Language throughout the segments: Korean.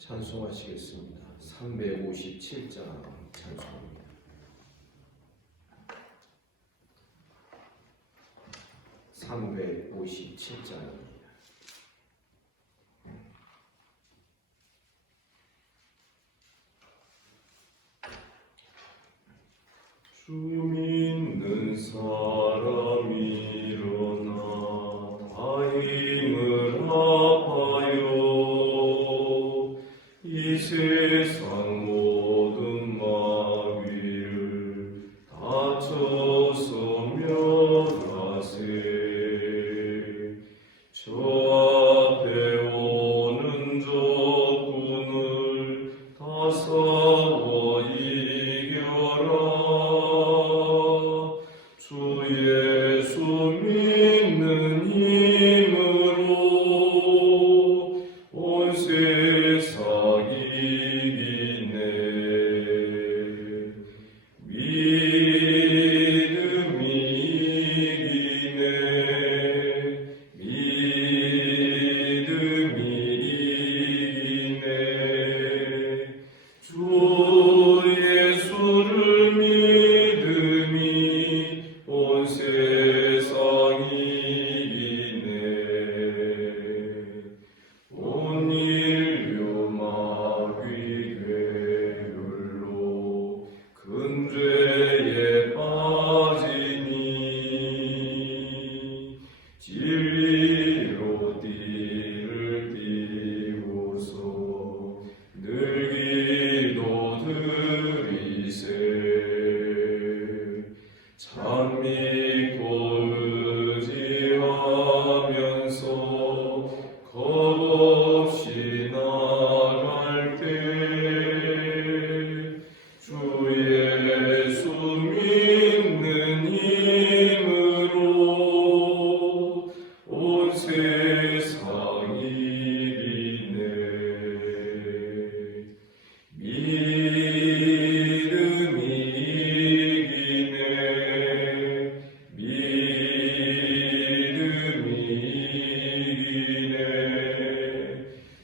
찬송하시겠습니다. 357장 찬송입니다. 주 믿는 사람 일어나 다 힘을 합하여 이 세상 모든 마귀를 다쳐서 멸하세. 저 앞에 오는 적군을 다 싸워 이겨라. 주 예수 믿는 힘으로 온 세상 이기네. 믿음이 이기네. 믿음이 이기네. 주 예수를 믿음이 온 세상 이기네. 온 인류 마귀 괴율로 큰 죄에 빠지니 진리로 띠를 띠고서 늘 기도드리세. 참 믿고 의지하면서 겁없이 나갈 때 주 예수 믿는 힘으로 온 세상 이기네. 믿음이 이기네. 믿음이 이기네.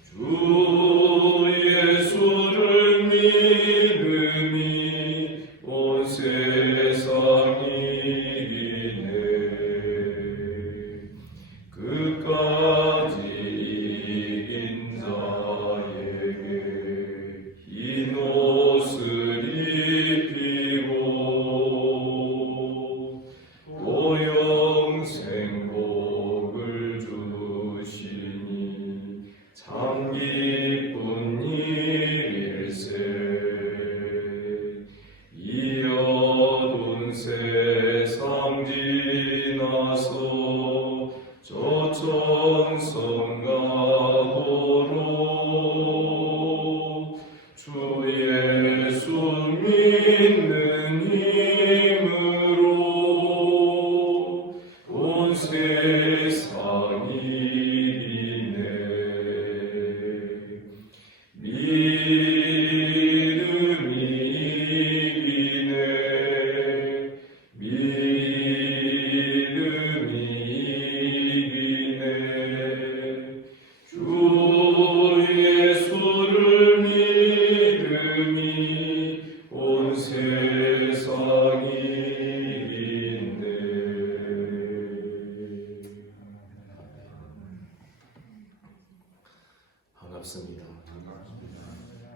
주 예수를 믿음이 온 세상 이기네. 끝까지 이긴 자에게 흰 옷을 입히고 또 영생복을 주시니 참 기쁜 일일세. 이 어두운 세상 지나서 저 천성 가도록 주 예수 믿는 힘으로 온 세상 이기네. 믿음이 이기네. 믿음이 이기네. 주 예수를 믿음이 온 세상 이기네. 반갑습니다.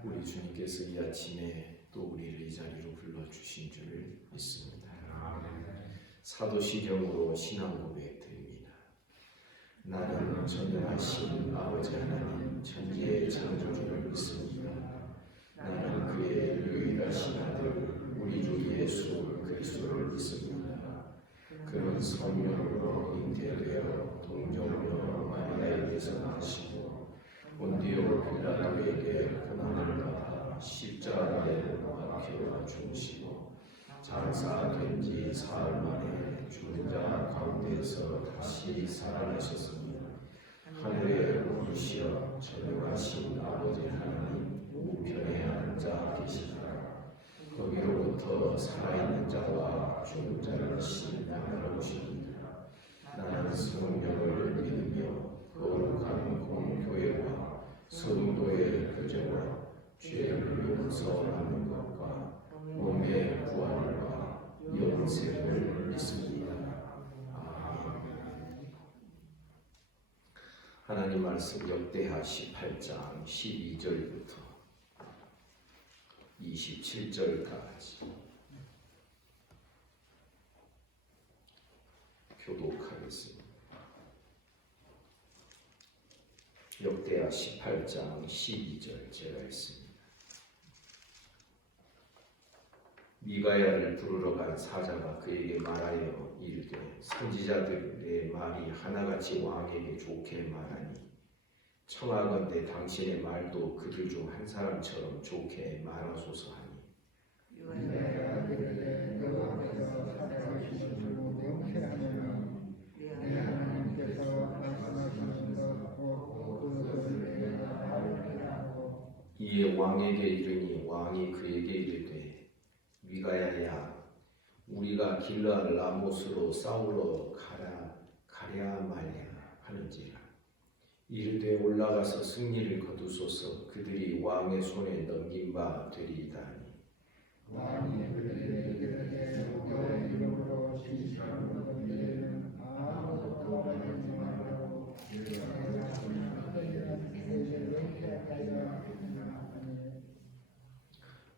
우리 주님께서 이 아침에 또 우리를 이 자리로 불러주신 줄 믿습니다. 사도시경으로 신앙 고백드립니다. 나는 전능하신 아버지 하나님 천지의 창조주를 믿습니다. 나는 그의 유일하신 아들 우리 주 예수 그리스도를 믿습니다. 그는 성령으로 잉태되어 동정녀 마리아에게서 나시고 본디오 빌라도에게 고난을 받아 십자가에 못 박혀 죽으시고 장사된 지 사흘 만에 죽은 자 가운데서 다시 살아나셨습니다. 하늘에 오르시어 전능하신 아버지 하나님 우편에 앉아 계시다가 거기로부터 살아있는 자와 죽은 자를 다시 나타나오십니다. 나는 성령을 믿으며 거룩한 공교회와 성도의 교제와 용서하는 것과 몸의 구원과 영생을 믿습니다. 아멘. 하나님 말씀 역대하 18장 12절부터 27절까지 교독하겠습니다. 역대하 18장 12절 제가 읽습니다. 미가야를 부르러 간 사자가 그에게 말하여 이르되 선지자들의 말이 하나같이 왕에게 좋게 말하니 청하건대 당신의 말도 그들 중 한 사람처럼 좋게 말하소서 하니 이에 왕에게 이르니 왕이 그에게 이르되 미가야야 우리가 길르앗 라못으로 싸우러 가랴 말랴 하는지라 이르되 올라가서 승리를 거두소서 그들이 왕의 손에 넘긴 바 되리이다 하니 왕이 그들에게 이르되 여호와의 이름으로 지시하는 것들은 아무것도 하지 말라고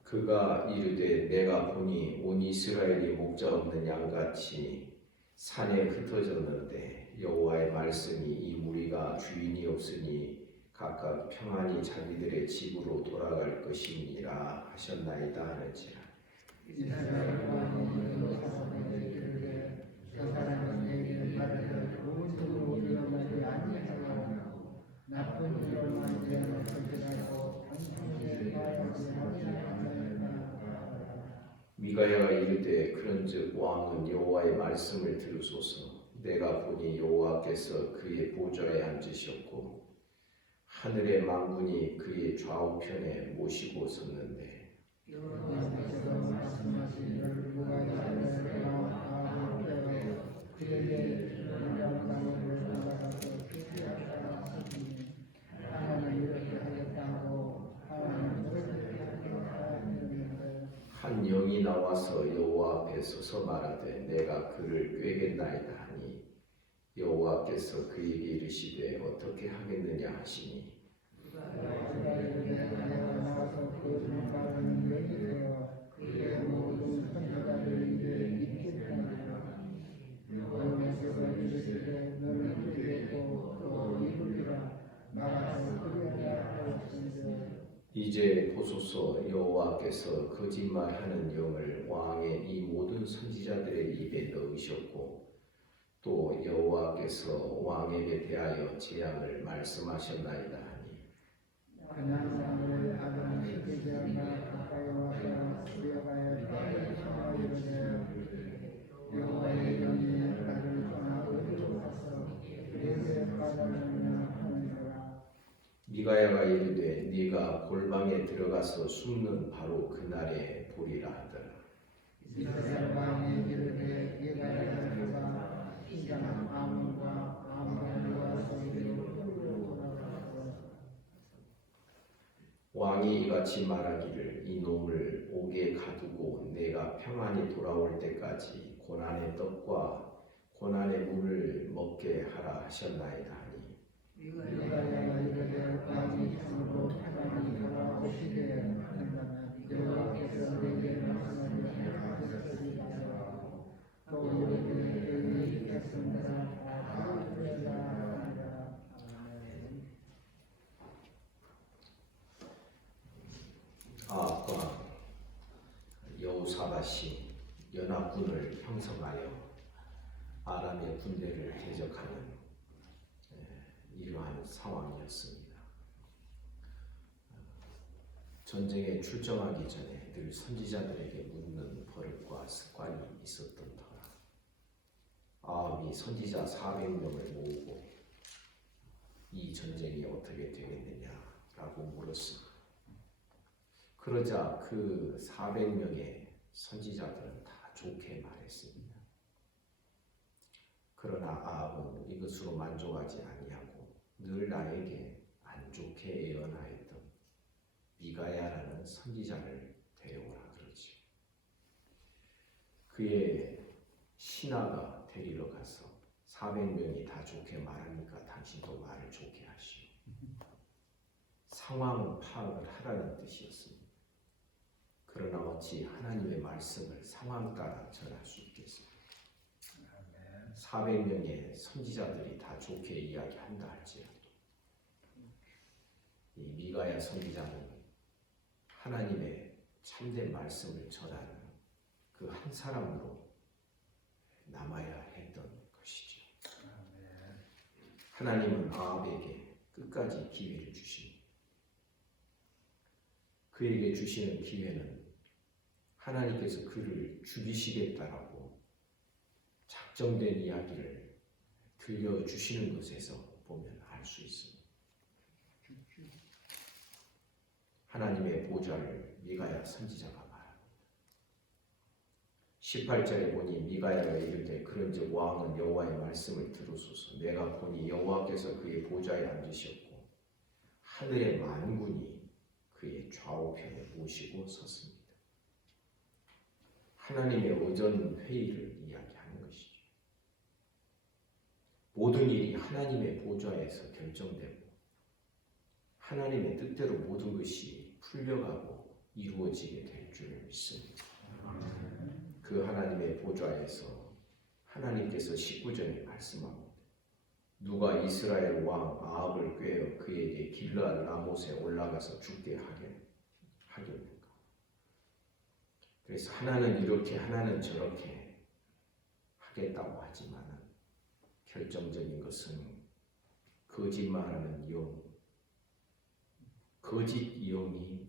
그가 이르되 내가 보니 온 이스라엘이 목자 없는 양같이 산에 흩어졌는데 여호와의 말씀이 이 무리가 주인이 없으니 각각 평안히 자기들의 집으로 돌아갈 것이니라 하셨나이다 하는지라 이스라엘 왕이 그 사람에게 이르되 저 사람은 내게 말하되 오늘도 일어나지 아니하고 나쁜 일어나지 않을지라도 당신의 말하지 아니하나이다. 미가야가 이르되 그런즉 왕은 여호와의 말씀을 들으소서 내가 보니 여호와께서 그의 보좌에 앉으셨고 하늘의 만군이 그의 좌우편에 모시고 섰는데 여호와께서 말씀하시기를 누가 이스라엘과 아합에게 그에게 주는 땅을 올라가서 피하라 하시니 하나님은 이렇게 하겠다고 하나님은 그렇게 하겠다 했는데 한 영이 나와서 여호와 앞에 서서 말하되 내가 그를 꾀겠나이다 하니 여호와께서 그에게 이르시되 어떻게 하겠느냐 하시니 이스라엘에 나와서 그 중간은 여기세요 그의 모든 선지자들에게 있겠느니라 여호와께서 이르시되 너는 이르겠고 또 이루리라 나가서 그리하라 하였으되 이제 보소서 여호와께서 거짓말하는 영을 왕의 이 모든 선지자들의 입에 넣으셨고 또 여호와께서 왕에게 대하여 재앙을 말씀하셨나이다 하니 그날 사무엘 아들 시기자가 가까이 와서 수려가에 땅을 치며 이르되 여호와의 영이 나를 떠나 어디로 가서 내게 빠졌느냐 하는지라 미가야가 이르되 네가 골방에 들어가서 숨는 바로 그날에 보리라 하더라 이스라엘 왕이 이르되 예가야가 시장 아몬과 아몬이 와서 이리로 돌아가서 왕이 이같이 말하기를 이 놈을 옥에 가두고 내가 평안히 돌아올 때까지 고난의 떡과 고난의 물을 먹게 하라 하셨나이다 하니 예가야가 이르되 왕이 참으로 평안히 돌아오시게 한다면 여호와께서 내게 말씀을 하셨으리라 또 이르되 그의 있겠습니다 하리라 하니라. 아멘. 아합과 여호사밧이 연합군을 형성하여 아람의 군대를 대적하는 이러한 상황이었습니다. 전쟁에 출정하기 전에 늘 선지자들에게 묻는 버릇과 습관이 있었던 터라 아합이 선지자 400명을 모으고 이 전쟁이 어떻게 되겠느냐라고 물었습니다. 그러자 그 400명의 선지자들은 다 좋게 말했습니다. 그러나 아합은 이것으로 만족하지 아니하고 늘 나에게 안 좋게 예언하였던 미가야라는 선지자를 데려오라 그러지. 그의 신하가 데리러 가서 400명이 다 좋게 말하니까 당신도 말을 좋게 하시오. 상황 파악을 하라는 뜻이었습니다. 그러나 어찌 하나님의 말씀을 상황 따라 전할 수 있겠습니까? 400명의 선지자들이 다 좋게 이야기한다 할지라도 이 미가야 선지자는 하나님의 참된 말씀을 전하는 그 한 사람으로 남아야 했던 것이죠. 하나님은 아합에게 끝까지 기회를 주십니다. 그에게 주시는 기회는 하나님께서 그를 죽이시겠다라고 작정된 이야기를 들려주시는 것에서 보면 알 수 있습니다. 하나님의 보좌를 미가야 선지자가 말합니다. 18절에 보니 미가야가 이르되 그런즉 왕은 여호와의 말씀을 들으소서. 내가 보니 여호와께서 그의 보좌에 앉으셨고 하늘의 만군이 그의 좌우편에 모시고 섰습니다. 하나님의 의전 회의를 이야기하는 것이죠. 모든 일이 하나님의 보좌에서 결정되고 하나님의 뜻대로 모든 것이 풀려가고 이루어지게 될 줄 믿습니다. 그 하나님의 보좌에서 하나님께서 19절에 말씀합니다. 누가 이스라엘 왕 아합을 꾀어 그에게 길르앗 라못에 올라가서 죽게 하겠는가? 그래서 하나는 이렇게 하나는 저렇게 하겠다고 하지만 결정적인 것은 거짓말하는 영, 거짓 영이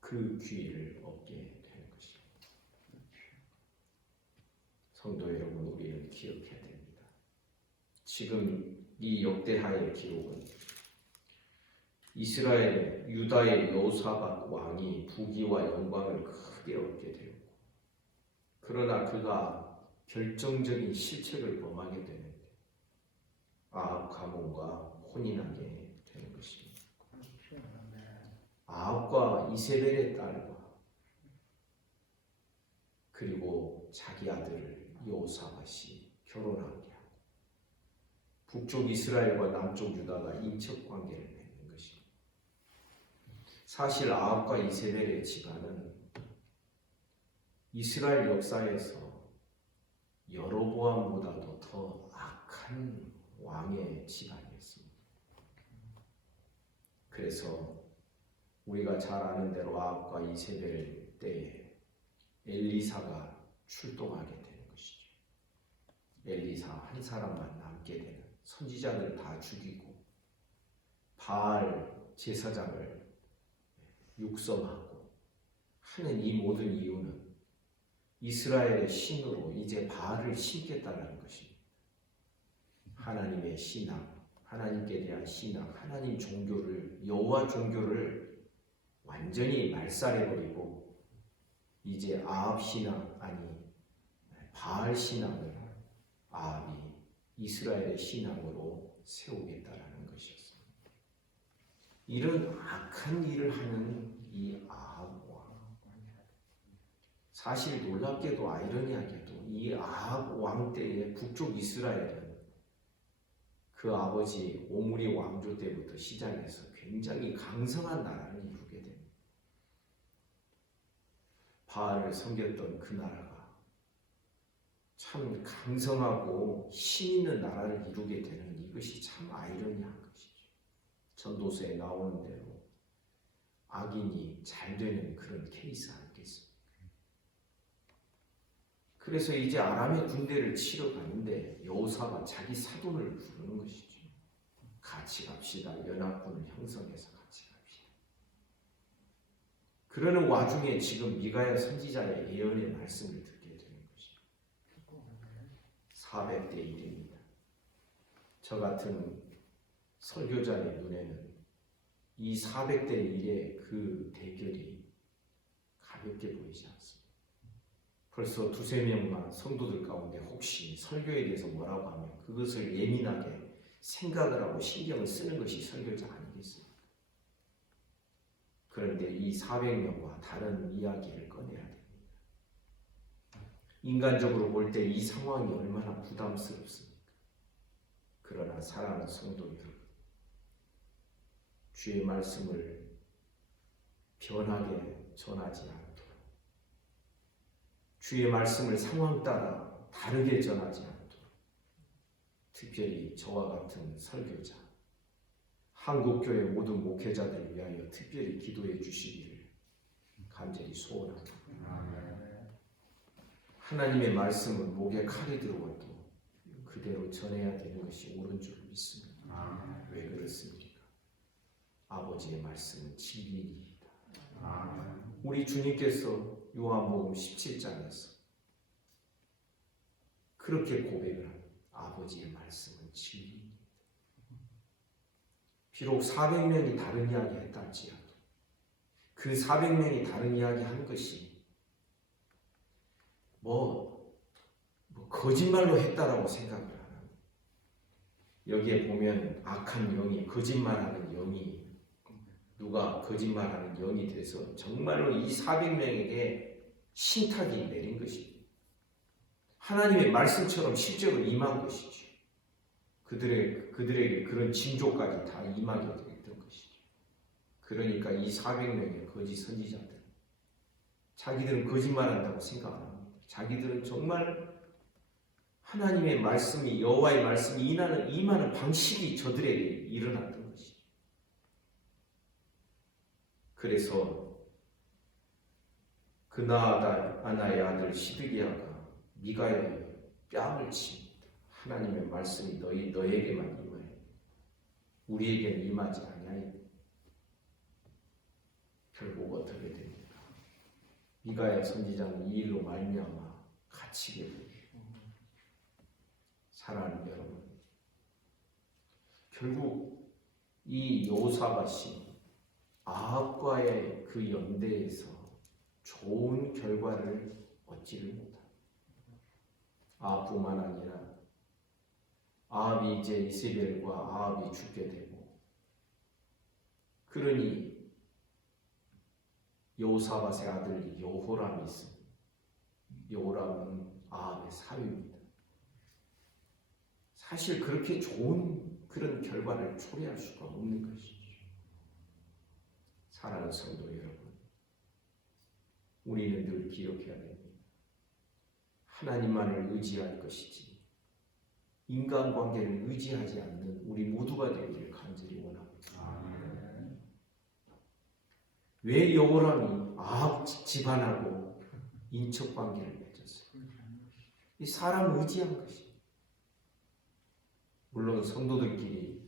그 기회를 얻게 되는 것입니다. 성도 여러분, 우리는 기억해야 됩니다. 지금 이 역대하의 기록은 이스라엘 유다의 여호사밧 왕이 부귀와 영광을 크게 얻게 되었고, 그러나 그가 결정적인 실책을 범하게 되는데 아합 가문과 혼인하게 되는 것입니다. 아합과 이세벨의 딸과 그리고 자기 아들을 여호사밧이 결혼하게 하고 북쪽 이스라엘과 남쪽 유다가 인척 관계를 맺는 것입니다. 사실 아합과 이세벨의 집안은 이스라엘 역사에서 여로보암보다도 더 악한 왕의 집안이었습니다. 그래서 우리가 잘 아는 대로 아합과 이세벨 때에 엘리사가 출동하게 되는 것이죠. 엘리사 한 사람만 남게 되는, 선지자들 다 죽이고 바알 제사장을 육성하고 하는 이 모든 이유는 이스라엘의 신으로 이제 바알을 심겠다는 것입니다. 하나님의 신앙, 하나님께 대한 신앙, 하나님 종교를, 여호와 종교를 완전히 말살해버리고 이제 아합 신앙, 아니 바알 신앙을 아합이 이스라엘의 신앙으로 세우겠다라는 것이었습니다. 이런 악한 일을 하는 이 아합 왕, 사실 놀랍게도 아이러니하게도 이 아합 왕 때의 북쪽 이스라엘은 그 아버지 오므리 왕조 때부터 시작해서 굉장히 강성한 나라를 이루게 됩니다. 바알을 섬겼던 그 나라가 참 강성하고 힘 있는 나라를 이루게 되는 이것이 참 아이러니한 것이죠. 전도서에 나오는 대로 악인이 잘 되는 그런 케이스 아니겠습니까? 그래서 이제 아람의 군대를 치러 가는데 여호사가 자기 사돈을 부르는 것이죠. 같이 갑시다. 연합군을 형성해서 같이 갑시다. 그러는 와중에 지금 미가야 선지자의 예언의 말씀을 듣게 되는 것입니다. 400대 1입니다. 저 같은 설교자의 눈에는 이 400대 1의 그 대결이 가볍게 보이지 않습니다. 벌써 두세 명만 성도들 가운데 혹시 설교에 대해서 뭐라고 하면 그것을 예민하게 생각을 하고 신경을 쓰는 것이 설교자 아니겠습니까? 그런데 이 400명과 다른 이야기를 꺼내야 됩니다. 인간적으로 볼 때 이 상황이 얼마나 부담스럽습니까? 그러나 사랑하는 성도 여러분, 주의 말씀을 변하게 전하지 않도록, 주의 말씀을 상황 따라 다르게 전하지 않도록, 특별히 저와 같은 설교자, 한국교회 모든 목회자들을 위하여 특별히 기도해 주시기를 간절히 소원합니다. 하나님의 말씀은 목에 칼이 들어와도 그대로 전해야 되는 것이 옳은 줄 믿습니다. 왜 그렇습니까? 아버지의 말씀은 진리이다. 우리 주님께서 요한복음 17장에서 그렇게 고백을 합니다. 아버지의 말씀은 진리입니다. 비록 400명이 다른 이야기 했다할지라도 그 400명이 다른 이야기 한 것이 거짓말로 했다라고 생각을 하는, 여기에 보면 악한 영이, 거짓말하는 영이, 누가 거짓말하는 영이 돼서 정말로 이 400명에게 신탁이 내린 것입니다. 하나님의 말씀처럼 실제로 임한 것이죠. 그들에게 그런 징조까지 다 임하게 됐던 것이죠. 그러니까 이 400명의 거짓 선지자들, 자기들은 거짓말한다고 생각합니다. 자기들은 정말 하나님의 말씀이, 여호와의 말씀이 임하는 방식이 저들에게 일어났던 것이죠. 그래서 그나아나의 아들 시드기야가 미가야의 뺨을 칩니다. 하나님의 말씀이 너에게만 임하여 우리에게는 임하지 아니하여. 결국 어떻게 됩니까? 미가야 선지자는 이 일로 말미암아 갇히게 됩니다. 사랑하는 여러분, 결국 이 요사밧이 아합과의 그 연대에서 좋은 결과를 얻지를 못합니다. 아합뿐만 아니라 아합이 이제 이세벨과 아합이 죽게 되고, 그러니 요사밧의 아들 여호람이 있습니다. 여호람은 아합의 사위입니다. 사실 그렇게 좋은 그런 결과를 초래할 수가 없는 것이죠. 사랑하는 성도 여러분, 우리는 늘 기억해야 됩니다. 하나님만을 의지할 것이지 인간관계를 의지하지 않는 우리 모두가 되기를 간절히 원합니다. 왜 여호람이 아합 집안하고 인척관계를 맺었어요? 이 사람 의지한 것이. 물론 성도들끼리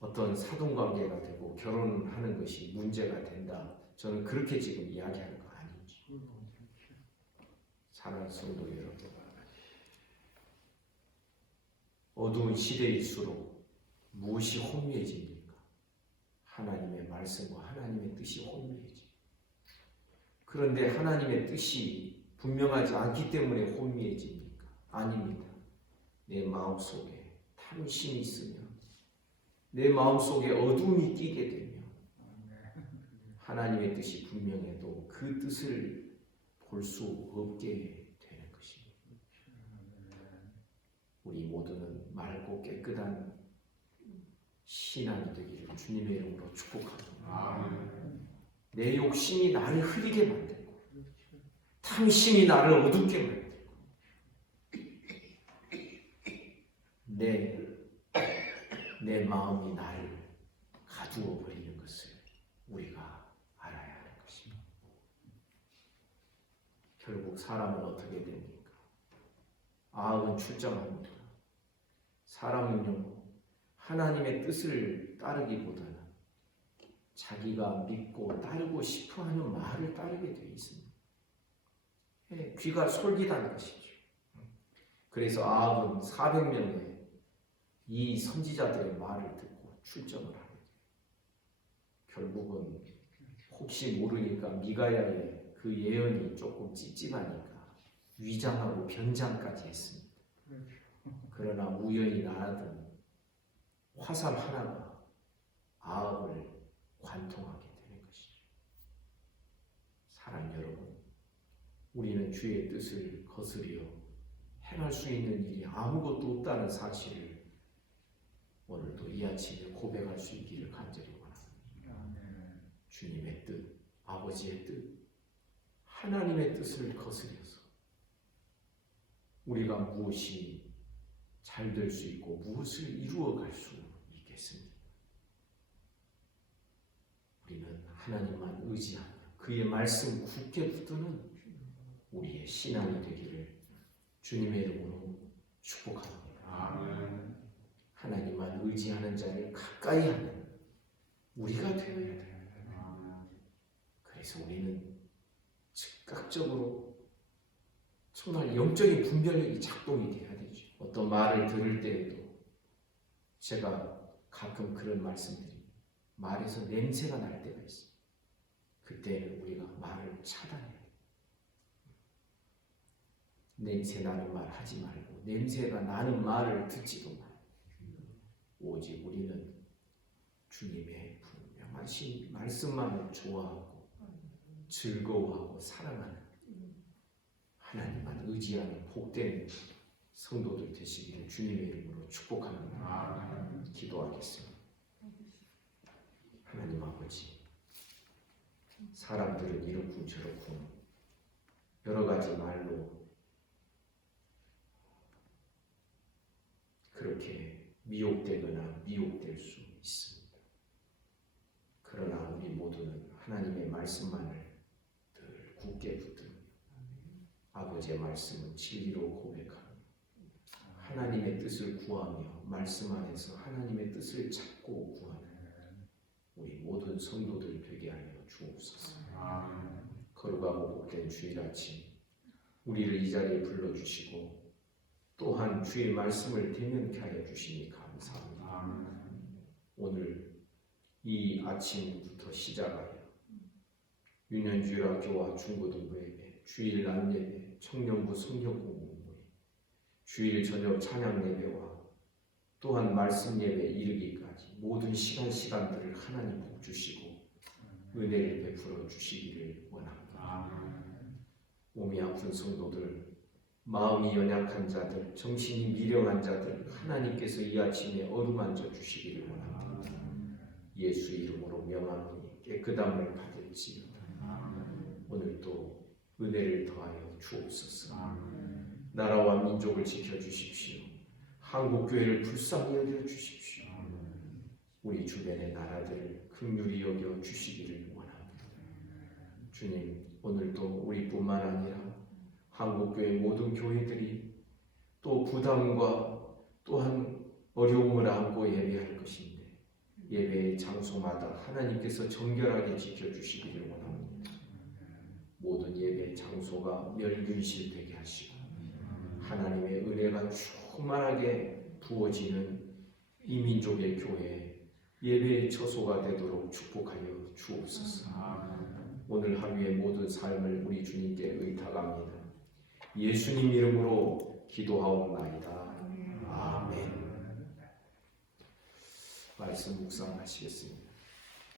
어떤 사돈관계가 되고 결혼하는 것이 문제가 된다, 저는 그렇게 지금 이야기하는 거 아니죠. 사랑하는 성도 여러분, 어두운 시대일수록 무엇이 혼미해집니까? 하나님의 말씀과 하나님의 뜻이 혼미해집니다. 그런데 하나님의 뜻이 분명하지 않기 때문에 혼미해집니까? 아닙니다. 내 마음속에 탐심이 있으며 내 마음속에 어둠이 끼게 되며 하나님의 뜻이 분명해도 그 뜻을 볼 수 없게 되는 것입니다. 우리 모두는 맑고 깨끗한 신앙이 되기를 주님의 이름으로 축복합니다. 내 욕심이 나를 흐리게 만들고 탐심이 나를 어둡게 만들고 내 마음이 나를 가두어 버리는 것을 우리가 알아야 하는 것입니다. 결국 사람은 어떻게 됩니까? 아합은 출정합니다. 사람은요, 하나님의 뜻을 따르기보다는 자기가 믿고 따르고 싶어하는 말을 따르게 되어 있습니다. 귀가 솔깃한 것이죠. 그래서 아합은 400명의 이 선지자들의 말을 듣고 출정을 하게 돼요. 결국은 혹시 모르니까 미가야의 그 예언이 조금 찝찝하니까 위장하고 변장까지 했습니다. 그러나 우연히 나던 화살 하나가 아합을 관통하게 되는 것이죠. 우리는 주의 뜻을 거스려 행할 수 있는 일이 아무것도 없다는 사실을 오늘도 이 아침에 고백할 수 있기를 간절히 원합니다. 주님의 뜻, 아버지의 뜻, 하나님의 뜻을 거스려서 우리가 무엇이 잘 될 수 있고 무엇을 이루어갈 수 있겠습니까? 우리는 하나님만 의지하며 그의 말씀 굳게 붙드는 우리의 신앙이 되기를 주님의 이름으로 축복합니다. 아멘. 하나님만 의지하는 자를 가까이 하는 우리가 되어야 돼요. 그래서 우리는 즉각적으로 정말 영적인 분별력이 작동이 돼야 되죠. 어떤 말을 들을 때에도 제가 가끔 그런 말씀드립니다. 말에서 냄새가 날 때가 있어요. 그때는 우리가 말을 차단해야 돼요. 냄새 나는 말 하지 말고 냄새가 나는 말을 듣지도 말고 오직 우리는 주님의 분명하신 말씀만을 좋아하고 즐거워하고 사랑하는 하나님만 의지하는 복된 성도들 되시기를 주님의 이름으로 축복합니다. 기도하겠습니다. 하나님 아버지, 사람들은 이렇고 저렇고 여러 가지 말로 그렇게 미혹되거나 미혹될 수 있습니다. 그러나 우리 모두는 하나님의 말씀만을 늘 굳게 붙들며 아버지의 말씀은 진리로 고백하며 하나님의 뜻을 구하며 말씀 안에서 하나님의 뜻을 찾고 구하는 우리 모든 성도들 되게 하여 주옵소서. 거룩하고 복된 주일 아침 우리를 이 자리에 불러주시고 또한 주의 말씀을 대면케 하여 주시니 감사합니다. 오늘 이 아침부터 시작하여 유년주일학교와 중고등부 예배, 주일 낮 예배, 청년부 성경 공부 모임, 주일 저녁 찬양 예배와 또한 말씀 예배 이르기까지 모든 시간들을 하나님 복 주시고 은혜를 베풀어 주시기를 원합니다. 몸이 아픈 성도들, 마음이 연약한 자들, 정신이 미령한 자들 하나님께서 이 아침에 어루만져 주시기를 원합니다. 예수 이름으로 명하노니 깨끗함을 받을지어다. 오늘도 은혜를 더하여 주옵소서. 나라와 민족을 지켜주십시오. 한국교회를 불쌍히 여겨주십시오. 우리 주변의 나라들을 긍휼히 여겨주시기를 원합니다. 주님, 오늘도 우리뿐만 아니라 한국교회 모든 교회들이 또 부담과 또한 어려움을 안고 예배할 것인데 예배의 장소마다 하나님께서 정결하게 지켜주시기를 원합니다. 모든 예배 장소가 멸균실되게 하시고 하나님의 은혜가 충만하게 부어지는 이 민족의 교회 예배의 처소가 되도록 축복하여 주옵소서. 오늘 하루의 모든 삶을 우리 주님께 의탁합니다. 예수님 이름으로 기도하옵나이다. 아멘. 말씀 묵상하시겠습니다.